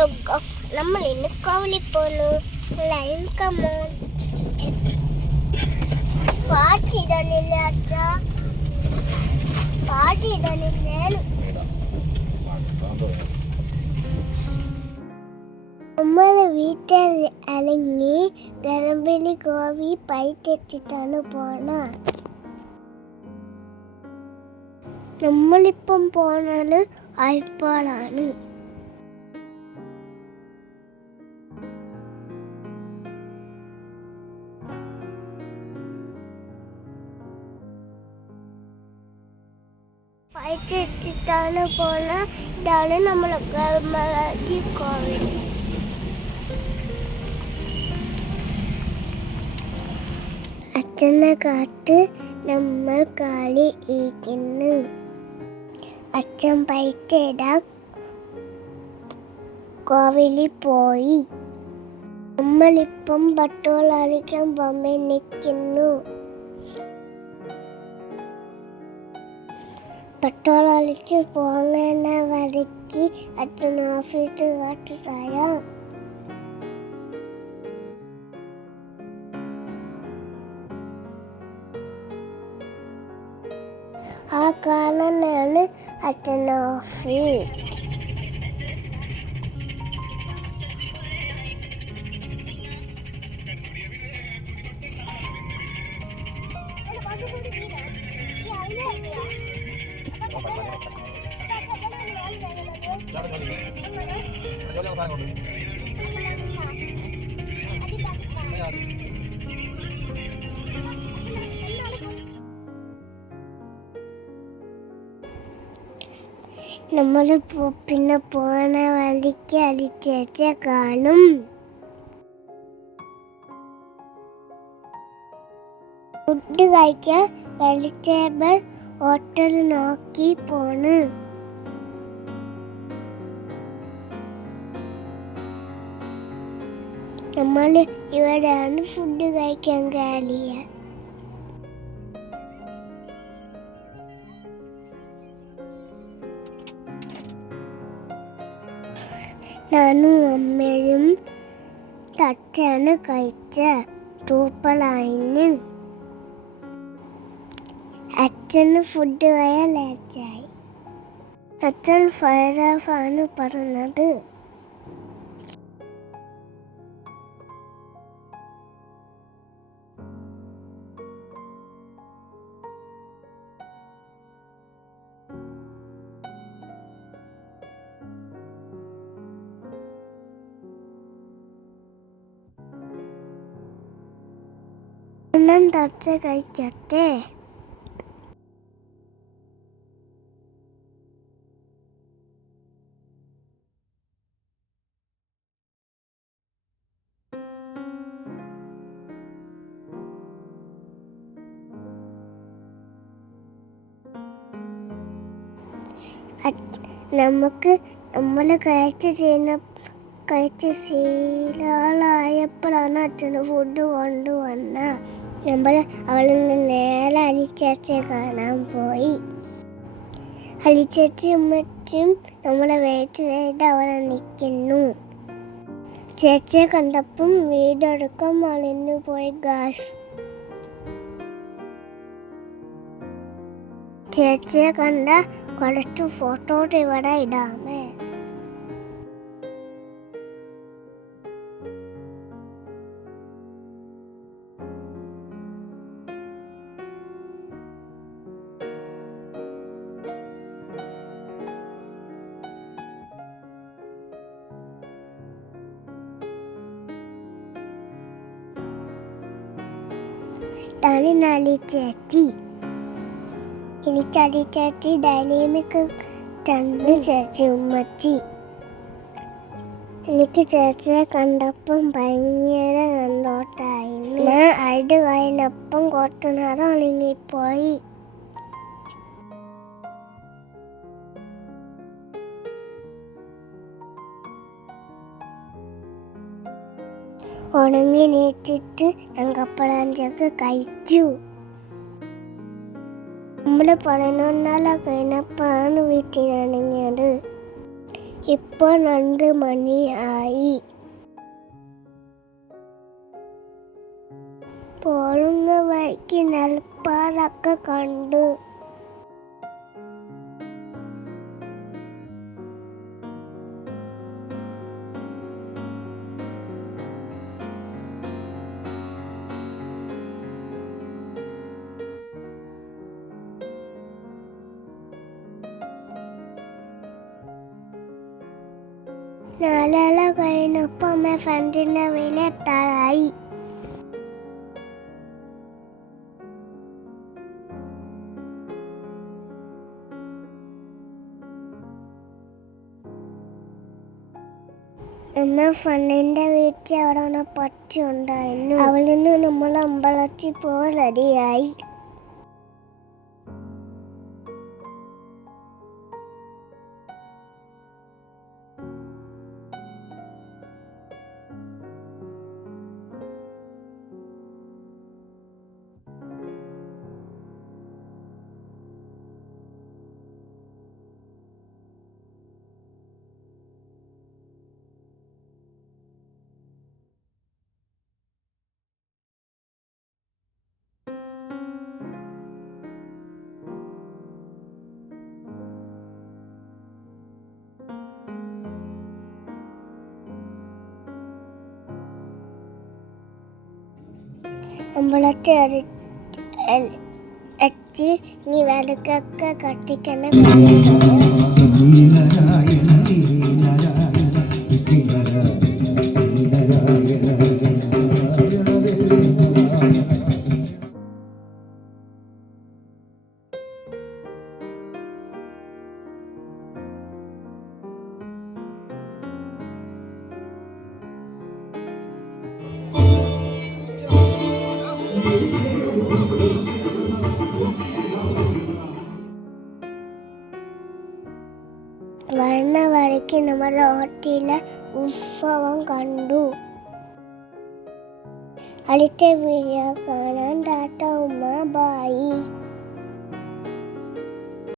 Of നമ്മൾ ഇന്ന് കോവിലിൽ പോന്നു. ലൈൻ കമോൺ പാട്ടിടണില്ല അച്ഛ. നമ്മളെ വീട്ടിൽ അലങ്ങി ഗരമ്പലി കോവി പൈറ്റിട്ടാണ് പോണ. നമ്മളിപ്പം പോണത് അയപ്പാളാണ് പൈറ്റെത്തിട്ടാണ് പോണ. ഇതാണ് നമ്മളെ ഗർമലി കോവിൽ അച്ഛനെ കാട്ട് നമ്മൾ കാളി ഇരിക്കുന്നു. അച്ഛൻ പൈറ്റിടാൻ കോവിലി പോയി. നമ്മളിപ്പം പോകുമ്പോൾ ബൊമ്മ നിൽക്കുന്നു പെട്രോൾ അടിച്ച് പോകുന്ന വരയ്ക്ക് അച്ഛൻ ഓഫീസ് കാട്ടിട്ടായ ആ കാണാനാണ് അച്ഛൻ ഓഫീസ്. നമ്മൾ പിന്നെ പോണ വഴിക്ക് അടിച്ചേച്ച കാണും. ഫുഡ് കഴിക്കാൻ വെജിറ്റബിൾ ഹോട്ടൽ നോക്കി പോണ്. നമ്മൾ ഇവിടെയാണ് ഫുഡ് കഴിക്കാൻ കാലിയ ഞാനും അമ്മയും തട്ടാണ് കഴിച്ച സൂപ്പറായിന് അച്ഛന് ഫുഡ് കഴിയാൻ ലേറ്റായി അച്ഛൻ ഫയർ ഓഫ് ആണ് പറഞ്ഞത്. ഞാൻ തട്ട കഴിക്കട്ടെ? നമുക്ക് നമ്മൾ കഴിച്ച ചെയ്യുന്ന കഴിച്ച ശീലങ്ങളായപ്പോഴാണ് അച്ഛന് ഫുഡ് കൊണ്ടുവന്ന നമ്മൾ അവളിൽ നിന്ന് നേരെ അലിച്ചേച്ചെ കാണാൻ പോയി. അലിച്ചേച്ചി ഉമ്മച്ചും നമ്മളെ വെയിറ്റ് ചെയ്ത് അവളെ നിൽക്കുന്നു ചേച്ചിയെ കണ്ടപ്പം വീടൊടുക്കം മണിഞ്ഞു പോയി ഗാസ് ചേച്ചിയെ കണ്ട കുറച്ച് ഫോട്ടോ ഇവിടെ ഇടാമേ ഇതാണ് നാലി ചേച്ചി എനിക്ക് അടി ചേച്ചി ഡൈലിമിക്ക് തന്ന് ചേച്ചി ഉമ്മച്ചി. എനിക്ക് ചേച്ചിയെ കണ്ടപ്പം ഭയങ്കര സന്തോഷമായിരുന്നു ഞാൻ അത് കഴിഞ്ഞപ്പം കുറച്ച് നേരം ഉണങ്ങിപ്പോയി ഉണങ്ങി നീറ്റിട്ട് ഞങ്ങപ്പഴാഞ്ചൊക്കെ കഴിച്ചു. നമ്മുടെ പതിനൊന്നാല കഴിഞ്ഞപ്പോഴാണ് വീട്ടിൽ ഇറങ്ങിയത് ഇപ്പോൾ രണ്ട് മണിയായി. പോളുന്ന വഴിക്ക് നെൽപ്പാടൊക്കെ കണ്ടു നാലാള കഴിഞ്ഞപ്പോൾ അമ്മ ഫ്രണ്ടിന്റെ വീലെത്താറായി അമ്മ ഫ്രണ്ടിന്റെ വീട്ടിൽ അവിടെ പറ്റി പട്ടി ഉണ്ടായിരുന്നു അവളിൽ നിന്ന് നമ്മൾ അമ്പലത്തിൽ പോകാൻ റെഡിയായി അമ്പലത്തിൽ എത്തി നീ വിളക്കൊക്കെ കത്തിക്കണ വരണ വഴിക്ക് നമ്മുടെ ഓട്ടിയിലെ ഉത്സവം കണ്ടു. അടുത്ത വീഡിയോ കാണാൻ ടാറ്റ ഉമ്മ ബായി